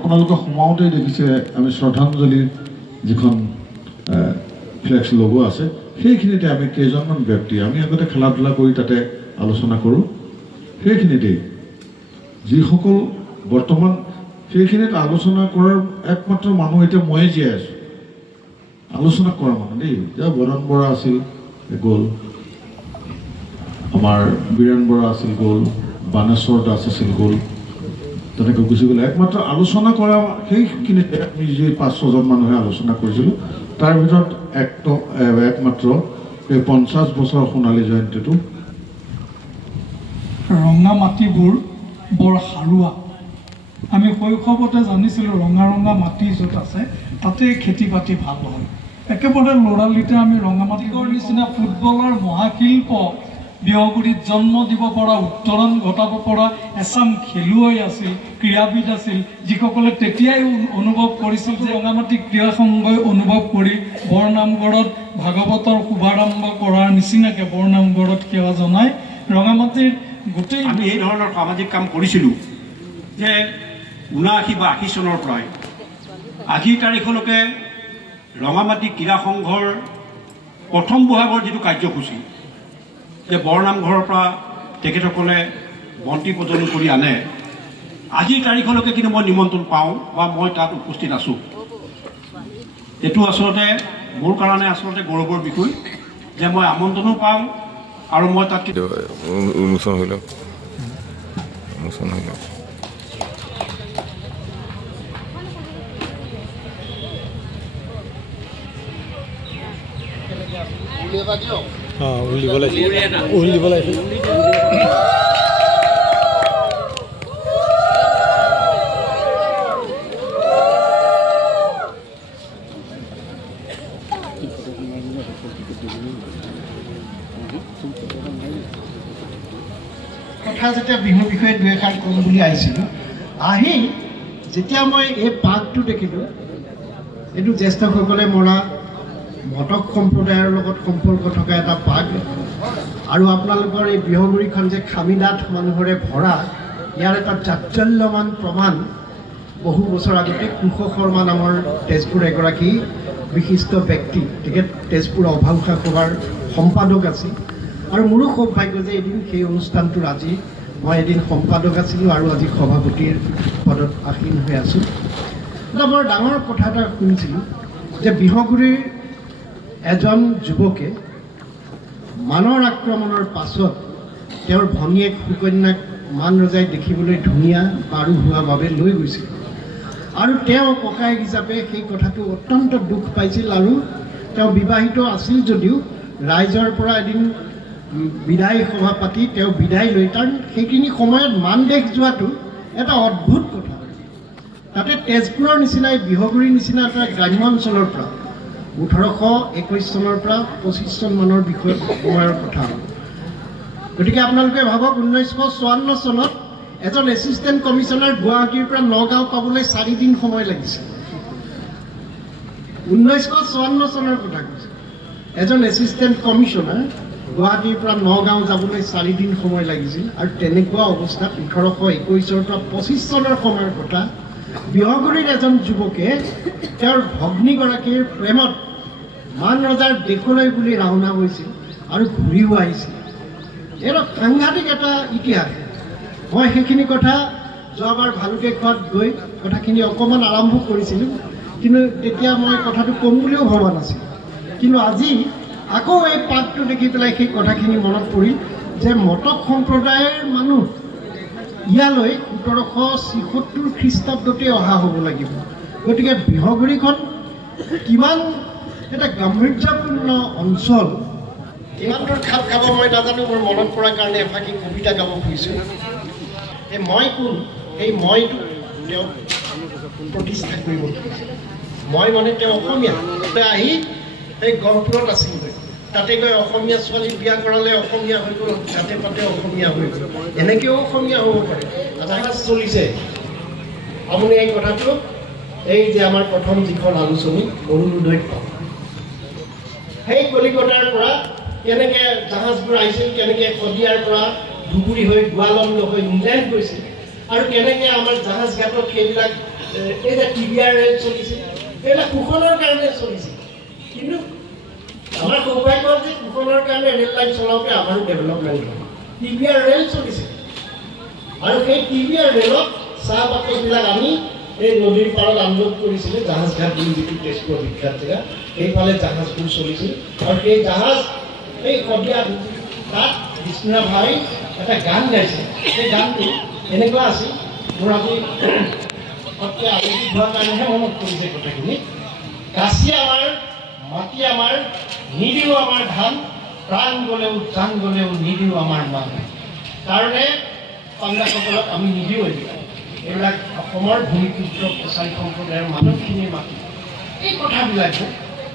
আপোনালোকে সোমাওঁতেই দেখিছে আমি শ্ৰদ্ধাঞ্জলিৰ যিখন ফ্লেক্স লগো আছে সেইখিনিতে আমি কেইজনমান ব্যক্তি আমি আগতে খেলা ধূলা কৰি তাতে আলোচনা কৰোঁ সেইখিনিতেই যিসকল বৰ্তমান সেইখিনিত আলোচনা কৰাৰ একমাত্ৰ মানুহ এতিয়া ময়ে জীয়াই আছোঁ আলোচনা কৰা মানুহ দেই এতিয়া বৰণ বৰা আছিল গ'ল আমাৰ বীৰেণ বৰা আছিল গ'ল বানেশ্বৰ দাস আছিল গ'ল তেনেকৈ গুচি গ'লে একমাত্ৰ আলোচনা কৰা সেইখিনিতে আমি যি ৫-৬জন মানুহে আলোচনা কৰিছিলোঁ তাৰ ভিতৰত একমাত্ৰ এই ৫০ বছৰ সোণালী জয়ন্তীটো ৰঙা মাটিবোৰ বৰ সাৰুৱা আমি শৈশৱতে জানিছিলোঁ ৰঙা ৰঙা মাটি য'ত আছে তাতে খেতি বাতি ভাল হয় একেবাৰে ল'ৰালিতে আমি ৰঙা মাটিৰ নিচিনা ফুটবলৰ মহাশিল্প বিহগুৰিত জন্ম দিব পৰা উত্তৰণ ঘটাব পৰা এচাম খেলুৱৈ আছিল ক্ৰীড়াবিদ আছিল যিসকলে তেতিয়াই অনুভৱ কৰিছিল যে ৰঙামাটি ক্ৰীড়া সংঘই অনুভৱ কৰি বৰনামগড়ত ভাগৱতৰ শুভাৰম্ভ কৰাৰ নিচিনাকৈ বৰনামগড়ত সেৱা জনাই ৰঙামাটিৰ গোটেই আমি এই ধৰণৰ সামাজিক কাম কৰিছিলোঁ যে ৭৯ বা ৮০ চনৰ পৰাই আজিৰ তাৰিখলৈকে ৰঙামাটি ক্ৰীড়া সংঘৰ প্ৰথম বহাগৰ যিটো কাৰ্যসূচী যে বৰনামঘৰৰ পৰা তেখেতসকলে বন্তি প্ৰজ্বলন কৰি আনে আজিৰ তাৰিখলৈকে কিন্তু মই নিমন্ত্ৰণ পাওঁ বা মই তাত উপস্থিত আছোঁ এইটো আচলতে মোৰ কাৰণে আচলতে গৌৰৱৰ বিষয় যে মই আমন্ত্ৰণো পাওঁ আৰু মই তাত উন্মোচন হৈ লওক উলিব লাগিছিল কথা যেতিয়া বিহু বিষয়ে দুই এষাৰ ক'ম বুলি আহিছিলোঁ আহি যেতিয়া মই এই পাকটো দেখিলোঁ এইটো জ্যেষ্ঠসকলে মৰা মটক সম্প্ৰদায়ৰ লগত সম্পৰ্ক থকা এটা পাক আৰু আপোনালোকৰ এই বিহগুৰিখন যে খামিদাত মানুহৰে ভৰা ইয়াৰ এটা চাঞ্চল্যমান প্ৰমাণ বহু বছৰ আগতে কুশ শৰ্মা নামৰ তেজপুৰ এগৰাকী বিশিষ্ট ব্যক্তি তেখেত তেজপুৰ অভাংসা সভাৰ সম্পাদক আছিল আৰু মোৰো সৌভাগ্য যে এদিন সেই অনুষ্ঠানটোৰ আজি মই এদিন সম্পাদক আছিলোঁ আৰু আজি সভাপতিৰ পদত আসীন হৈ আছোঁ এটা বৰ ডাঙৰ কথা এটা শুনিছিলোঁ যে বিহগুৰিৰ এজন যুৱকে মানৰ আক্ৰমণৰ পাছত তেওঁৰ ভনীয়েক সুকন্যাক মান ৰজাই দেখিবলৈ ধুনীয়া বাৰু হোৱা বাবে লৈ গৈছিল আৰু তেওঁ ককায়েক হিচাপে সেই কথাটো অত্যন্ত দুখ পাইছিল আৰু তেওঁ বিবাহিত আছিল যদিও ৰাইজৰ পৰা এদিন বিদায় সভা পাতি তেওঁ বিদায় লৈ কাৰণ সেইখিনি সময়ত মানদেশ যোৱাটো এটা অদ্ভুত কথা তাতে তেজপুৰৰ নিচিনাই বিহগুৰিৰ নিচিনা এটা গ্ৰাম্য অঞ্চলৰ পৰা ১৮২১ চনৰ পৰা ২৫ চনমানৰ বিষয়ত সময়ৰ কথা গতিকে আপোনালোকে ভাবক ১৯৫৪ চনত এজন এছিষ্টেণ্ট কমিশ্যনাৰ গুৱাহাটীৰ পৰা নগাঁও পাবলৈ ৪ দিন সময় লাগিছিল ১৯৫৪ চনৰ কথা কৈছে এজন এছিষ্টেণ্ট কমিশ্যনাৰ গুৱাহাটীৰ পৰা নগাঁও যাবলৈ ৪ দিন সময় লাগিছিল আৰু তেনেকুৱা অৱস্থাত ১৮২১ পৰা ২৫ চনৰ সময়ৰ কথা বিহগুৰিৰ এজন যুৱকে তেওঁৰ ভগ্নীগৰাকীৰ প্ৰেমত মান ৰজাৰ দেশলৈ বুলি ৰাওনা হৈছিল আৰু ঘূৰিও আহিছিল এইটো সাংঘাতিক এটা ইতিহাস মই সেইখিনি কথা যোৱাবাৰ ভালুকেখোৱাত গৈ কথাখিনি অকণমান আৰম্ভ কৰিছিলোঁ কিন্তু তেতিয়া মই কথাটো ক'ম বুলিও ভবা নাছিলোঁ কিন্তু আজি আকৌ এই পাকটো দেখি পেলাই সেই কথাখিনি মনত পৰিল যে মটক সম্প্ৰদায়ৰ মানুহ ইয়ালৈ ১৭৭৬ খ্ৰীষ্টাব্দতে অহা হ'ব লাগিব গতিকে বিহগুৰিখন কিমান এটা গাম্ভীৰ্যপূৰ্ণ অঞ্চল ইমান দূৰ খাপ খাব মই নাজানো মোৰ মনত পৰাৰ কাৰণে এফাকি কবিতা গাব খুজিছোঁ এই মই কোন এই মইটো তেওঁ প্ৰতিষ্ঠা কৰিব খুজিছিল মই মানে তেওঁ অসমীয়া আহি এই গহপুৰত আছিলগৈ তাতে গৈ অসমীয়া ছোৱালী বিয়া কৰালে অসমীয়া হৈ গ'ল তাতে পাতে অসমীয়া হৈ গ'ল এনেকৈও অসমীয়া হ'ব পাৰে জাহাজ চলিছে আপুনি এই কথাটো এই যে আমাৰ প্ৰথম যিখন আলোচনী অৰুণোদয়ত পাব সেই কলিকতাৰ পৰা কেনেকৈ জাহাজবোৰ আহিছিল কেনেকৈ শদিয়াৰ পৰা ধুবুৰী হৈ গোৱালন্দ হৈ ইংলেণ্ড গৈছিল আৰু কেনেকৈ আমাৰ জাহাজ ঘাটত সেইবিলাক এই যে TBR ৰেল চলিছিল এইবিলাক কুশলৰ কাৰণে চলিছিল কিন্তু আমাৰ সৌভাগ্য যে কুশলৰ কাৰণে ৰেল লাইন চলাওঁতে আমাৰো ডেভেলপমেণ্ট হ'ল TBR ৰেল চলিছিল আৰু সেই TBR ৰেলত চাহ বাকচবিলাক আমি এই নদীৰ পাৰত আনলোড কৰিছিলে জাহাজঘাট বুলি যিটো তেজপুৰ বিখ্যাত জেগা সেইফালে জাহাজবোৰ চলিছিল আৰু সেই জাহাজ এই শদিয়া তাত বিষ্ণুৰাম ভাই এটা গান গাইছে সেই গানটো এনেকুৱা আছিল মোৰ আজি সত্ৰীয়া আবেলি হোৱাৰ কাৰণেহে মনত পৰিছে কথাখিনি কাশী আমাৰ মাটি আমাৰ নিদিও আমাৰ ধান প্ৰাণ গ'লেও জান গ'লেও নিদিও আমাৰ মান কাৰণে পাণ্ডাসকলক আমি নিদিও এইবিলাক অসমৰ ভূমিপুত্ৰ কছাৰী সম্প্ৰদায়ৰ মানুহখিনিৰ মাটি এই কথাবিলাক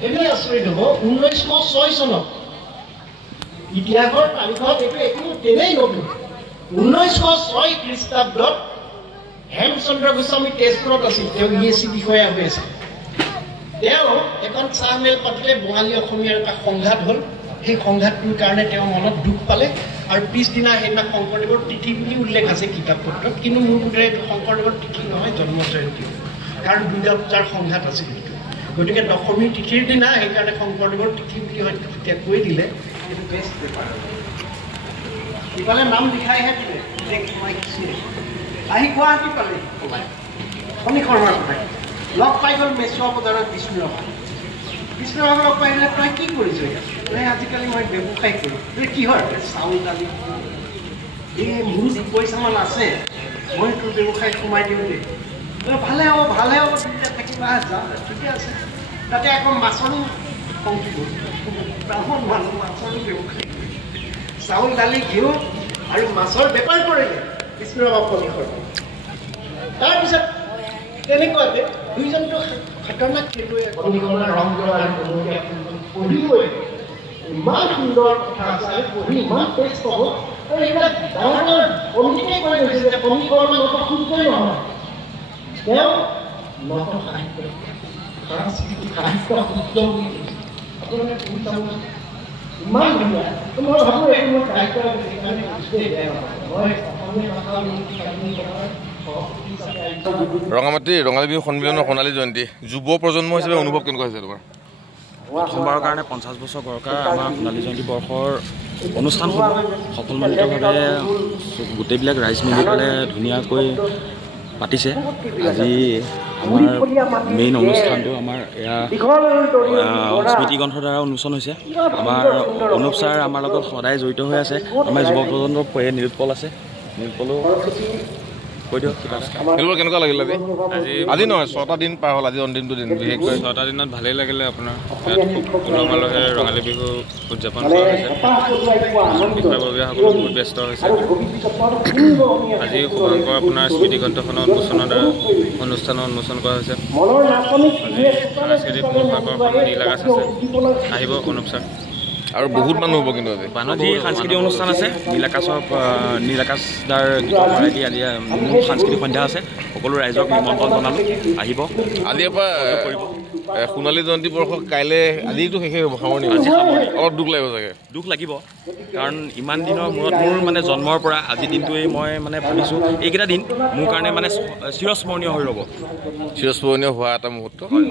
এইবিলাক আচৰিত হ'ব 1906 চনত ইতিহাসৰ তাৰিখত এইটো একো তেনেই নতুন 1906 খ্ৰীষ্টাব্দত হেমচন্দ্ৰ গোস্বামী তেজপুৰত আছিল তেওঁ ESC বিষয়া হৈ আছিল তেওঁ এখন চাহ মেল পাতিলে বঙালী অসমীয়াৰ এটা সংঘাত হ'ল সেই সংঘাতটোৰ কাৰণে তেওঁ মনত দুখ পালে আৰু পিছদিনা সেইদিনা শংকৰদেৱৰ তিথি বুলি উল্লেখ আছে কিতাপ পত্ৰত কিন্তু মোৰ বোধে এইটো শংকৰদেৱৰ তিথি নহয় জন্ম জয়ন্তী কাৰণ দুটাৰ সংঘাত আছিল গতিকে দশমীৰ তিথিৰ দিনা সেইকাৰণে শংকৰদেৱৰ তিথি বুলি হয়তো তেতিয়া কৈ দিলে এইটো বেষ্ট পেপাৰ ইফালে নাম লিখাইহে দিলে আহি গুৱাহাটী পালে শনি শৰ্মাৰ কথা লগ পাই গ'ল মেচুৱা বজাৰত বিষ্ণুৰাম লগ পাই আহিলে তই কি কৰিছ আজিকালি মই ব্যৱসায় কৰোঁ কিহৰ চাউল দালি এই মোৰ পইচামান আছে মই তোৰ ব্যৱসায় সোমাই দিওঁ দেই ভালে হ'ব দুইটা থাকিবা যাওঁ ঠিকে আছে তাতে আকৌ মাছৰো সংকিব ব্ৰাহ্মণ মানুহ মাছৰো ব্যৱসায় চাউল দালি ঘিউ আৰু মাছৰ বেপাৰ কৰিলে বিষ্ণুৰাম শনি শৰ্মা তাৰপিছত তেনেকুৱাতে দুইজনটো খতৰনাক খেলুৱৈ খনিকণা ৰং পঢ়িবই ইমান সুন্দৰ কথা আছে পঢ়ি ইমান টেষ্ট পাব আৰু এইবিলাক ডাঙৰ পণ্ডিতে কৈ গৈছে যে খনিকণা নত সূৰ্যই নহয় তেওঁ নত সাহিত্য সাংস্কৃতিক সাহিত্য সূৰ্য বুলি কৈছে আপোনালোকে পঢ়ি চাব ইমান ধুনীয়া মই ভাবোঁ এইটো মই সাহিত্য সেইকাৰণে নিশ্চয় বেয়া নহয় মই অসমীয়া ভাষা ৰঙামাটি ৰঙালী বিহু সন্মিলনৰ সোণালী জয়ন্তী যুৱ প্ৰজন্ম হিচাপে অনুভৱ কেনেকুৱা হৈছে তোমাৰ প্ৰথমবাৰৰ কাৰণে 50 বছৰ গৰকাৰ আমাৰ সোণালী জয়ন্তী বৰ্ষৰ অনুষ্ঠান সফলমানিতভাৱে গোটেইবিলাক ৰাইজ মিলি পেলাই ধুনীয়াকৈ পাতিছে আজি আমাৰ মেইন অনুষ্ঠানটো আমাৰ এয়া স্মৃতি গ্ৰন্থৰ দ্বাৰা অনুষ্ঠান হৈছে আমাৰ অনুপ ছাৰ আমাৰ লগত সদায় জড়িত হৈ আছে আমাৰ যুৱ প্ৰজন্মৰ নিৰুৎপল আছে নিৰুৎপলো কৈ দিয়ক কিবা কেনেকুৱা লাগিল আজি নহয় 6টা দিন পাৰ হ'ল আজি অন্তিমটো দিন বিশেষকৈ 6টা দিনত ভালেই লাগিলে আপোনাৰ ইয়াত খুব উলহ মালহে ৰঙালী বিহু উদযাপন কৰা হৈছে বিষয়ববীয়াসকলো বহুত ব্যস্ত হৈছে আজি শুভাংকৰ আপোনাৰ স্মৃতি গ্ৰন্থখনৰ অনুষ্ঠানৰ উন্মোচন কৰা হৈছে সাংস্কৃতিক বিভাগৰ নীলাকাশ আছে আহিব অনুপ ছাৰ আৰু বহুত মানুহ হ'ব কিন্তু বানজি সাংস্কৃতিক অনুষ্ঠান আছে নীলাকাশ দাৰ গীতৰ ভৰাইটি আদি মূল সাংস্কৃতিক সন্ধ্যা আছে সকলো ৰাইজক নিমন্ত্ৰণ জনালোঁ আহিব আজিৰ পৰা সোণালী জয়ন্তী বৰ্ষ কাইলৈ আজিতো শেষেই হ'ব সামৰণি আজি সামৰণি অলপ দুখ লাগিব চাগে দুখ লাগিব কাৰণ ইমান দিনৰ মূৰত মোৰ মানে জন্মৰ পৰা আজিৰ দিনটোৱে মই মানে ভাবিছোঁ এইকেইটা দিন মোৰ কাৰণে মানে চিৰস্মৰণীয় হৈ ৰ'ব চিৰস্মৰণীয় হোৱা এটা মুহূৰ্ত হয়